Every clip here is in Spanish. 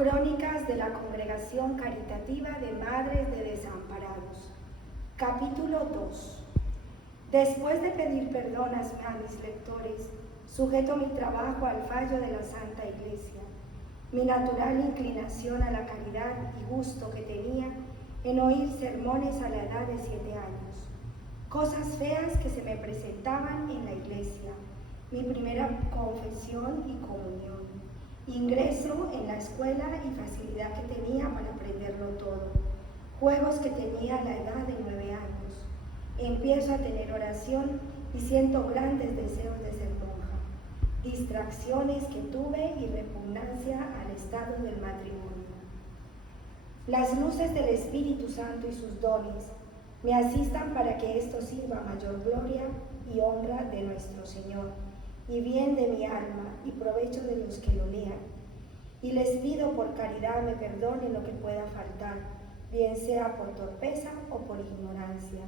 Crónicas de la Congregación Caritativa de Madres de Desamparados. Capítulo 2. Después de pedir perdón a mis lectores, sujeto mi trabajo al fallo de la Santa Iglesia, mi natural inclinación a la caridad y gusto que tenía en oír sermones a la edad de 7 años, cosas feas que se me presentaban en la iglesia, mi primera confesión y comunión, ingreso en la escuela y facilidad que tenía para aprenderlo todo, juegos que tenía a la edad de 9 años, empiezo a tener oración y siento grandes deseos de ser monja, distracciones que tuve y repugnancia al estado del matrimonio. Las luces del Espíritu Santo y sus dones me asistan para que esto sirva a mayor gloria y honra de nuestro Señor, y bien de mi alma y provecho de los que lo lean. Y les pido por caridad me perdonen lo que pueda faltar, bien sea por torpeza o por ignorancia.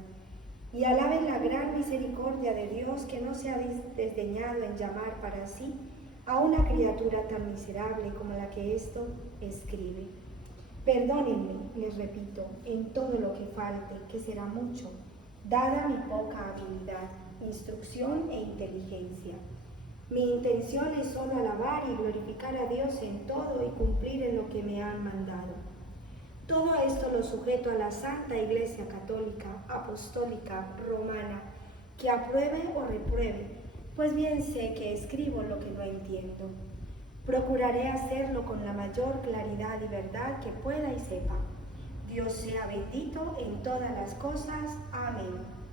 Y alaben la gran misericordia de Dios, que no se ha desdeñado en llamar para sí a una criatura tan miserable como la que esto escribe. Perdónenme, les repito, en todo lo que falte, que será mucho, dada mi poca habilidad, instrucción e inteligencia. Mi intención es solo alabar y glorificar a Dios en todo y cumplir en lo que me han mandado. Todo esto lo sujeto a la Santa Iglesia Católica, Apostólica, Romana, que apruebe o repruebe, pues bien sé que escribo lo que no entiendo. Procuraré hacerlo con la mayor claridad y verdad que pueda y sepa. Dios sea bendito en todas las cosas. Amén.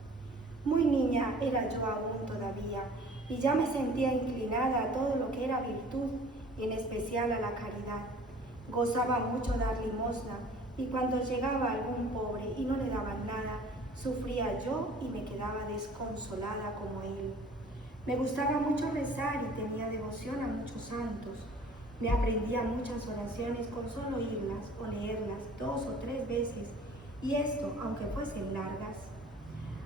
Muy niña era yo aún todavía, y ya me sentía inclinada a todo lo que era virtud, en especial a la caridad. Gozaba mucho dar limosna, y cuando llegaba algún pobre y no le daban nada, sufría yo y me quedaba desconsolada como él. Me gustaba mucho rezar y tenía devoción a muchos santos. Me aprendía muchas oraciones con solo oírlas o leerlas 2 o 3 veces, y esto aunque fuesen largas.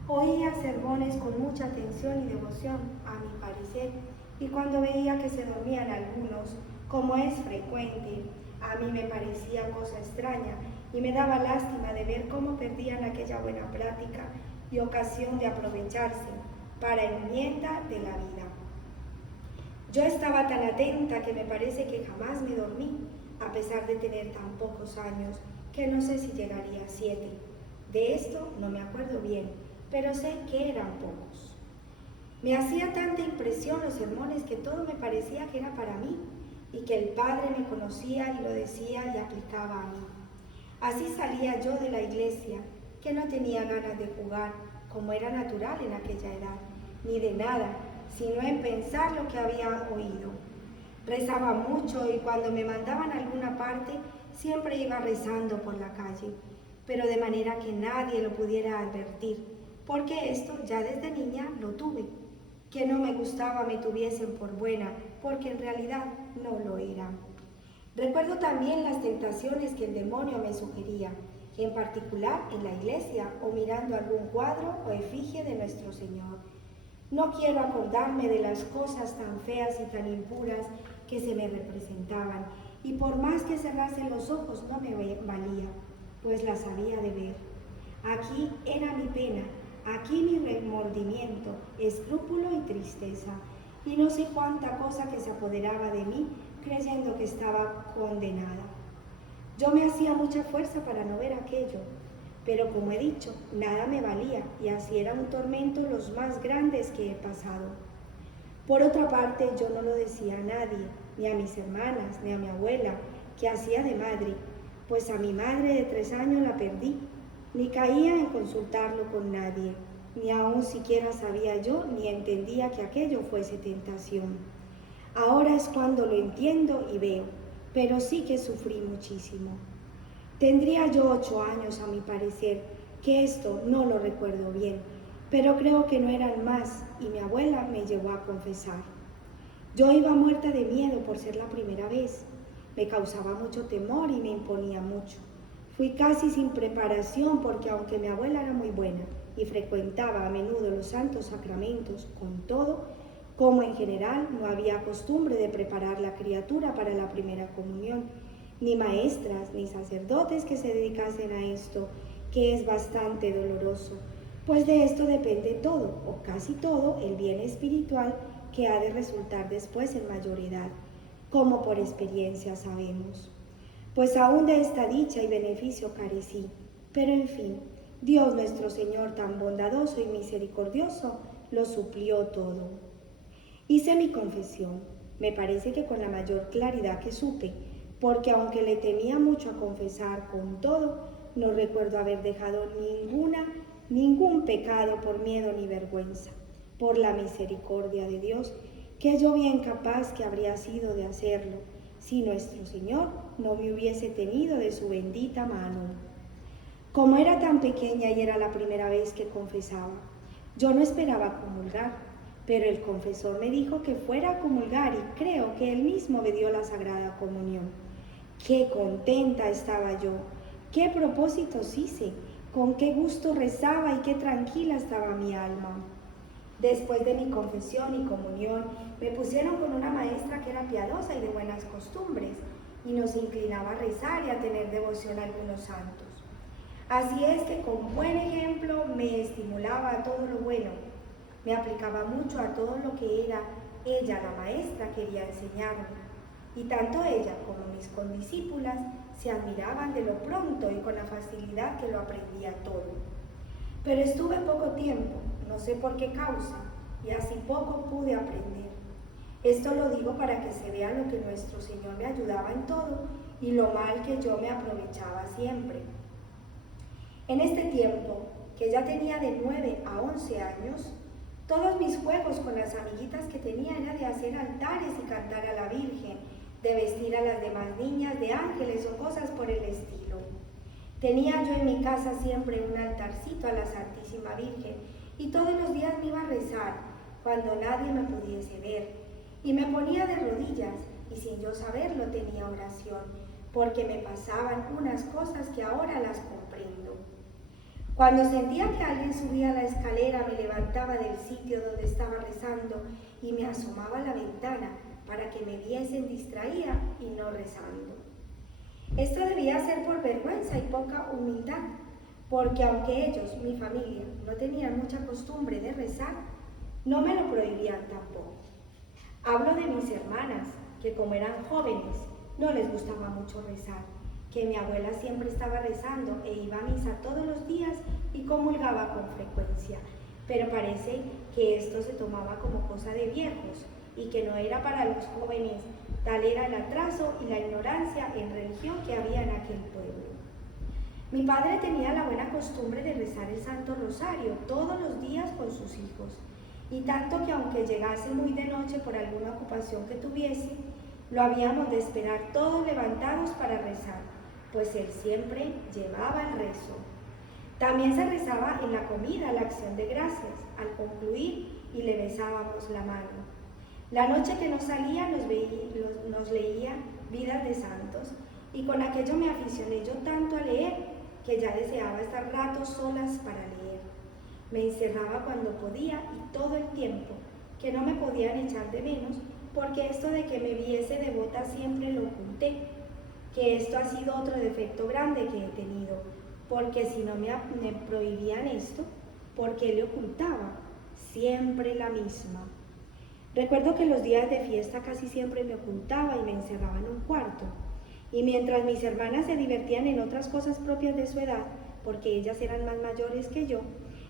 Oía sermones con mucha atención y devoción, a mi parecer, y cuando veía que se dormían algunos, como es frecuente, a mí me parecía cosa extraña y me daba lástima de ver cómo perdían aquella buena plática y ocasión de aprovecharse para enmienda de la vida. Yo estaba tan atenta que me parece que jamás me dormí, a pesar de tener tan pocos años, que no sé si llegaría a 7. De esto no me acuerdo bien, pero sé que eran pocos. Me hacía tanta impresión los sermones que todo me parecía que era para mí, y que el Padre me conocía y lo decía y aplicaba a mí. Así salía yo de la iglesia, que no tenía ganas de jugar, como era natural en aquella edad, ni de nada, sino en pensar lo que había oído. Rezaba mucho y cuando me mandaban a alguna parte, siempre iba rezando por la calle, pero de manera que nadie lo pudiera advertir, porque esto ya desde niña lo tuve. Que no me gustaba me tuviesen por buena, porque en realidad no lo era. Recuerdo también las tentaciones que el demonio me sugería, en particular en la iglesia o mirando algún cuadro o efigie de nuestro Señor. No quiero acordarme de las cosas tan feas y tan impuras que se me representaban, y por más que cerrase los ojos no me valía, pues las había de ver. Aquí era mi pena, aquí mi remordimiento, escrúpulo y tristeza, y no sé cuánta cosa que se apoderaba de mí, creyendo que estaba condenada. Yo me hacía mucha fuerza para no ver aquello, pero como he dicho, nada me valía, y así era un tormento los más grandes que he pasado. Por otra parte, yo no lo decía a nadie, ni a mis hermanas, ni a mi abuela, que hacía de madre, pues a mi madre de 3 años la perdí, ni caía en consultarlo con nadie, ni aún siquiera sabía yo ni entendía que aquello fuese tentación. Ahora es cuando lo entiendo y veo, pero sí que sufrí muchísimo. Tendría yo 8 años a mi parecer, que esto no lo recuerdo bien, pero creo que no eran más, y mi abuela me llevó a confesar. Yo iba muerta de miedo por ser la primera vez. Me causaba mucho temor y me imponía mucho. Fui casi sin preparación porque aunque mi abuela era muy buena y frecuentaba a menudo los santos sacramentos, con todo, como en general no había costumbre de preparar la criatura para la primera comunión, ni maestras, ni sacerdotes que se dedicasen a esto, que es bastante doloroso, pues de esto depende todo, o casi todo, el bien espiritual que ha de resultar después en mayor edad, como por experiencia sabemos. Pues aún de esta dicha y beneficio carecí, pero en fin, Dios nuestro Señor tan bondadoso y misericordioso lo suplió todo. Hice mi confesión, me parece que con la mayor claridad que supe, porque aunque le temía mucho a confesar con todo, no recuerdo haber dejado ningún pecado por miedo ni vergüenza, por la misericordia de Dios, que yo bien capaz que habría sido de hacerlo, si nuestro Señor no me hubiese tenido de su bendita mano. Como era tan pequeña y era la primera vez que confesaba, yo no esperaba comulgar, pero el confesor me dijo que fuera a comulgar y creo que él mismo me dio la Sagrada Comunión. ¡Qué contenta estaba yo! ¡Qué propósitos hice! ¡Con qué gusto rezaba y qué tranquila estaba mi alma! Después de mi confesión y comunión, me pusieron con una maestra que era piadosa y de buenas costumbres, y nos inclinaba a rezar y a tener devoción a algunos santos. Así es que con buen ejemplo me estimulaba a todo lo bueno, me aplicaba mucho a todo lo que era ella, la maestra, quería enseñarme, y tanto ella como mis condiscípulas se admiraban de lo pronto y con la facilidad que lo aprendía todo. Pero estuve poco tiempo, no sé por qué causa, y así poco pude aprender. Esto lo digo para que se vea lo que nuestro Señor me ayudaba en todo y lo mal que yo me aprovechaba siempre. En este tiempo, que ya tenía de 9 a 11 años, todos mis juegos con las amiguitas que tenía era de hacer altares y cantar a la Virgen, de vestir a las demás niñas de ángeles o cosas por el estilo. Tenía yo en mi casa siempre un altarcito a la Santísima Virgen y todos los días me iba a rezar cuando nadie me pudiese ver. Y me ponía de rodillas y sin yo saberlo tenía oración, porque me pasaban unas cosas que ahora las comprendo. Cuando sentía que alguien subía la escalera, me levantaba del sitio donde estaba rezando y me asomaba a la ventana para que me viesen distraída y no rezando. Esto debía ser por vergüenza y poca humildad, porque aunque ellos, mi familia, no tenían mucha costumbre de rezar, no me lo prohibían tampoco. Hablo de mis hermanas, que como eran jóvenes, no les gustaba mucho rezar, que mi abuela siempre estaba rezando e iba a misa todos los días y comulgaba con frecuencia, pero parece que esto se tomaba como cosa de viejos y que no era para los jóvenes, tal era el atraso y la ignorancia en religión que había en aquel pueblo. Mi padre tenía la buena costumbre de rezar el Santo Rosario todos los días con sus hijos, y tanto que aunque llegase muy de noche por alguna ocupación que tuviese, lo habíamos de esperar todos levantados para rezar, pues él siempre llevaba el rezo. También se rezaba en la comida la acción de gracias, al concluir, y le besábamos la mano. La noche que nos salía nos leía vidas de santos, y con aquello me aficioné yo tanto a leer que ya deseaba estar ratos solas para leer. Me encerraba cuando podía y todo el tiempo, que no me podían echar de menos, porque esto de que me viese devota siempre lo oculté, que esto ha sido otro defecto grande que he tenido, porque si no me prohibían esto, ¿por qué le ocultaba? Siempre la misma. Recuerdo que los días de fiesta casi siempre me ocultaba y me encerraba en un cuarto, y mientras mis hermanas se divertían en otras cosas propias de su edad, porque ellas eran más mayores que yo,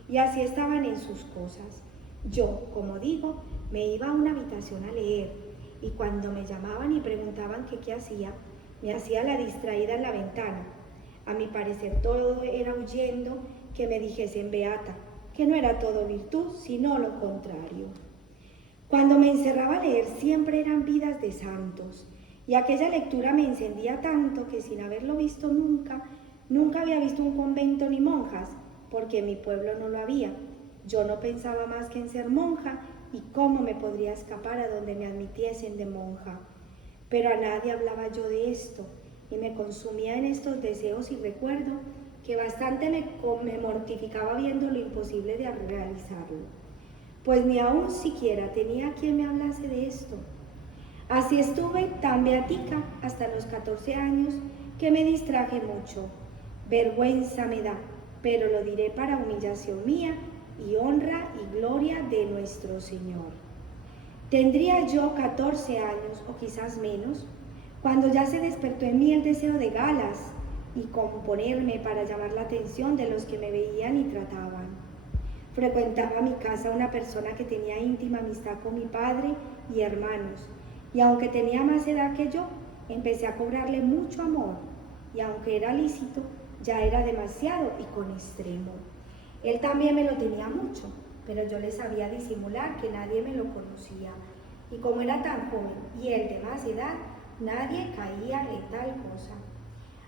y así estaban en sus cosas, yo, como digo, me iba a una habitación a leer, y cuando me llamaban y preguntaban que qué hacía, me hacía la distraída en la ventana. A mi parecer todo era huyendo que me dijesen beata, que no era todo virtud, sino lo contrario. Cuando me encerraba a leer siempre eran vidas de santos, y aquella lectura me encendía tanto que sin haberlo visto nunca había visto un convento ni monjas, porque en mi pueblo no lo había. Yo no pensaba más que en ser monja y cómo me podría escapar a donde me admitiesen de monja. Pero a nadie hablaba yo de esto, y me consumía en estos deseos y recuerdo que bastante me mortificaba viendo lo imposible de realizarlo, pues ni aún siquiera tenía quien me hablase de esto. Así estuve tan beatica hasta los 14 años que me distraje mucho. Vergüenza me da, pero lo diré para humillación mía y honra y gloria de nuestro Señor. Tendría yo 14 años o quizás menos, cuando ya se despertó en mí el deseo de galas y componerme para llamar la atención de los que me veían y trataban. Frecuentaba mi casa una persona que tenía íntima amistad con mi padre y hermanos, y aunque tenía más edad que yo, empecé a cobrarle mucho amor, y aunque era lícito, ya era demasiado y con extremo. Él también me lo tenía mucho, pero yo le sabía disimular que nadie me lo conocía, y como era tan joven y él de más edad, nadie caía en tal cosa.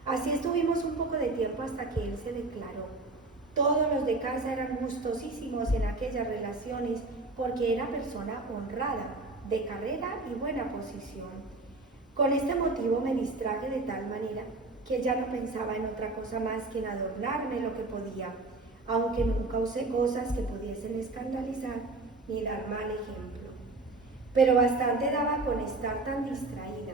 Así estuvimos un poco de tiempo hasta que él se declaró. Todos los de casa eran gustosísimos en aquellas relaciones porque era persona honrada, de carrera y buena posición. Con este motivo me distraje de tal manera que ya no pensaba en otra cosa más que en adornarme lo que podía, aunque nunca usé cosas que pudiesen escandalizar ni dar mal ejemplo. Pero bastante daba con estar tan distraída.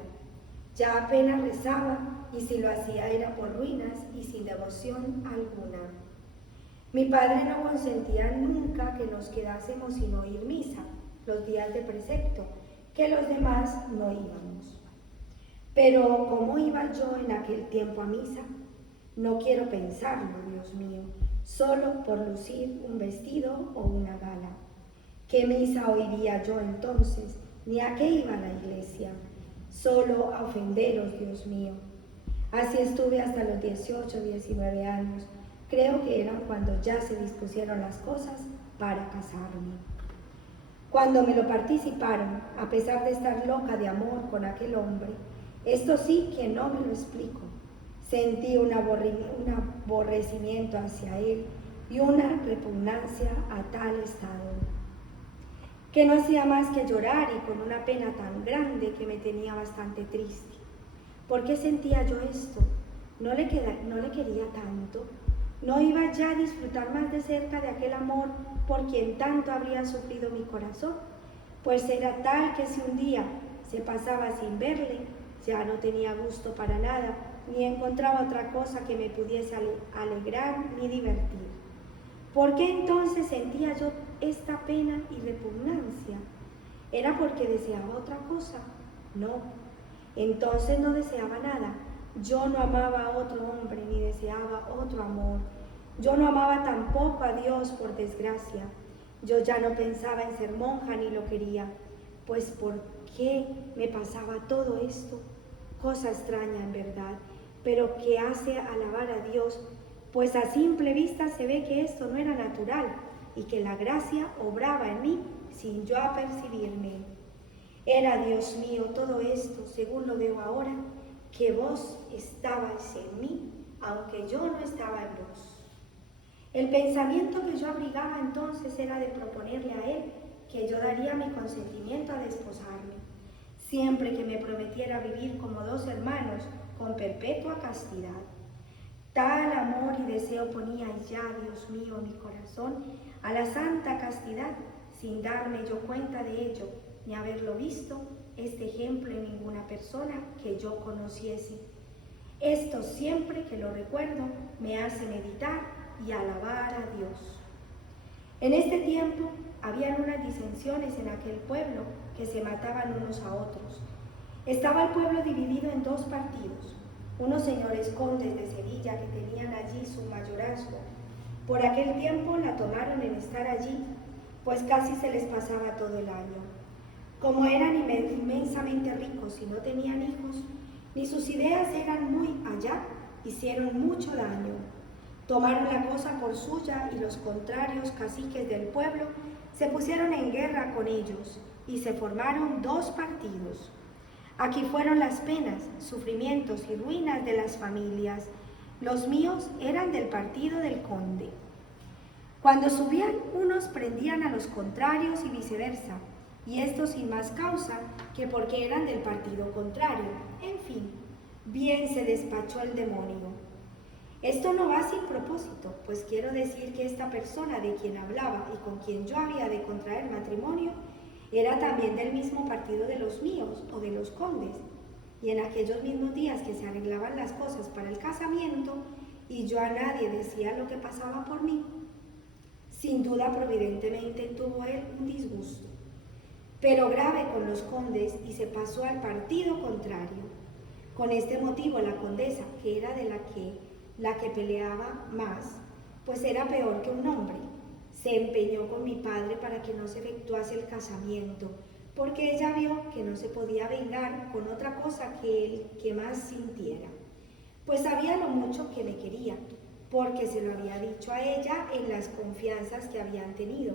Ya apenas rezaba, y si lo hacía era por ruinas y sin devoción alguna. Mi padre no consentía nunca que nos quedásemos sin oír misa los días de precepto, que los demás no íbamos. Pero ¿cómo iba yo en aquel tiempo a misa? No quiero pensarlo, Dios mío, solo por lucir un vestido o una gala. ¿Qué misa oiría yo entonces? ¿Ni a qué iba la iglesia? Solo a ofenderos, Dios mío. Así estuve hasta los 18, 19 años. Creo que eran cuando ya se dispusieron las cosas para casarme. Cuando me lo participaron, a pesar de estar loca de amor con aquel hombre, esto sí que no me lo explico. Sentí un aborrecimiento hacia él y una repugnancia a tal estado, que no hacía más que llorar y con una pena tan grande que me tenía bastante triste. ¿Por qué sentía yo esto? No le quería tanto. ¿No iba ya a disfrutar más de cerca de aquel amor por quien tanto habría sufrido mi corazón? Pues era tal que si un día se pasaba sin verle, ya no tenía gusto para nada, ni encontraba otra cosa que me pudiese alegrar ni divertir. ¿Por qué entonces sentía yo esta pena y repugnancia? ¿Era porque deseaba otra cosa? No, entonces no deseaba nada. Yo no amaba a otro hombre ni deseaba otro amor. Yo no amaba tampoco a Dios, por desgracia. Yo ya no pensaba en ser monja ni lo quería. Pues ¿por qué me pasaba todo esto? Cosa extraña en verdad, pero que hace alabar a Dios, pues a simple vista se ve que esto no era natural y que la gracia obraba en mí sin yo apercibirme. Era, Dios mío, todo esto, según lo veo ahora, que vos estabais en mí, aunque yo no estaba en vos. El pensamiento que yo abrigaba entonces era de proponerle a él que yo daría mi consentimiento a desposarme, siempre que me prometiera vivir como dos hermanos con perpetua castidad. Tal amor y deseo ponía ya, Dios mío, mi corazón a la santa castidad, sin darme yo cuenta de ello, ni haberlo visto este ejemplo en ninguna persona que yo conociese. Esto siempre que lo recuerdo me hace meditar y alabar a Dios. En este tiempo habían unas disensiones en aquel pueblo que se mataban unos a otros. Estaba el pueblo dividido en dos partidos, unos señores condes de Sevilla que tenían allí su mayorazgo. Por aquel tiempo la tomaron en estar allí, pues casi se les pasaba todo el año. Como eran inmensamente ricos y no tenían hijos, ni sus ideas eran muy allá, hicieron mucho daño. Tomaron la cosa por suya y los contrarios caciques del pueblo se pusieron en guerra con ellos y se formaron dos partidos. Aquí fueron las penas, sufrimientos y ruinas de las familias. Los míos eran del partido del conde. Cuando subían, unos prendían a los contrarios y viceversa, y esto sin más causa que porque eran del partido contrario. En fin, bien se despachó el demonio. Esto no va sin propósito, pues quiero decir que esta persona de quien hablaba y con quien yo había de contraer matrimonio Era también del mismo partido de los míos o de los condes, y en aquellos mismos días que se arreglaban las cosas para el casamiento, y yo a nadie decía lo que pasaba por mí. Sin duda, providentemente tuvo él un disgusto, pero grave con los condes, y se pasó al partido contrario. Con este motivo la condesa, que era de la que peleaba más, pues era peor que un hombre, se empeñó con mi padre para que no se efectuase el casamiento, porque ella vio que no se podía vengar con otra cosa que él que más sintiera, pues sabía lo mucho que me quería, porque se lo había dicho a ella en las confianzas que habían tenido.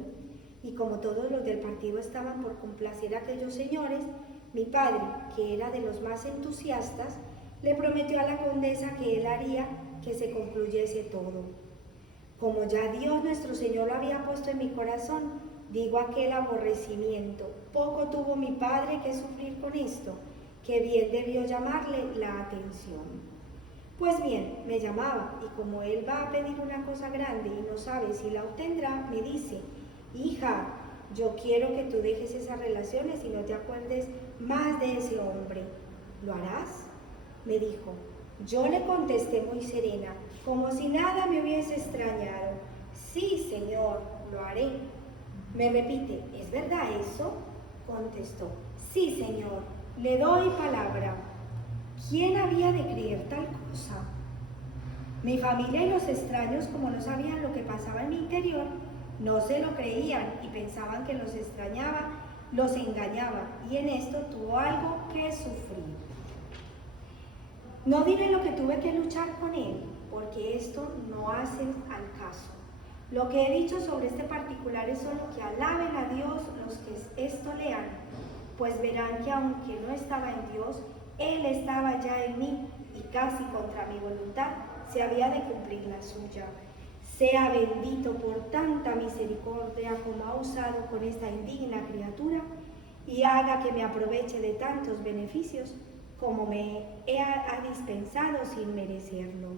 Y como todos los del partido estaban por complacer a aquellos señores, mi padre, que era de los más entusiastas, le prometió a la condesa que él haría que se concluyese todo. Como ya Dios nuestro Señor lo había puesto en mi corazón, digo aquel aborrecimiento, poco tuvo mi padre que sufrir con esto, que bien debió llamarle la atención. Pues bien, me llamaba, y como él va a pedir una cosa grande y no sabe si la obtendrá, me dice: hija, yo quiero que tú dejes esas relaciones y no te acuerdes más de ese hombre. ¿Lo harás?, me dijo. Yo le contesté muy serena, como si nada me hubiese extrañado: sí, señor, lo haré. Me repite: ¿es verdad eso? Contestó: sí, señor, le doy palabra. ¿Quién había de creer tal cosa? Mi familia y los extraños, como no sabían lo que pasaba en mi interior, no se lo creían y pensaban que los extrañaba, los engañaba, y en esto tuvo algo que sufrir. No diré lo que tuve que luchar con él, porque esto no hace al caso. Lo que he dicho sobre este particular es solo que alaben a Dios los que esto lean, pues verán que aunque no estaba en Dios, Él estaba ya en mí, y casi contra mi voluntad se había de cumplir la suya. Sea bendito por tanta misericordia como ha usado con esta indigna criatura, y haga que me aproveche de tantos beneficios como me ha dispensado sin merecerlo.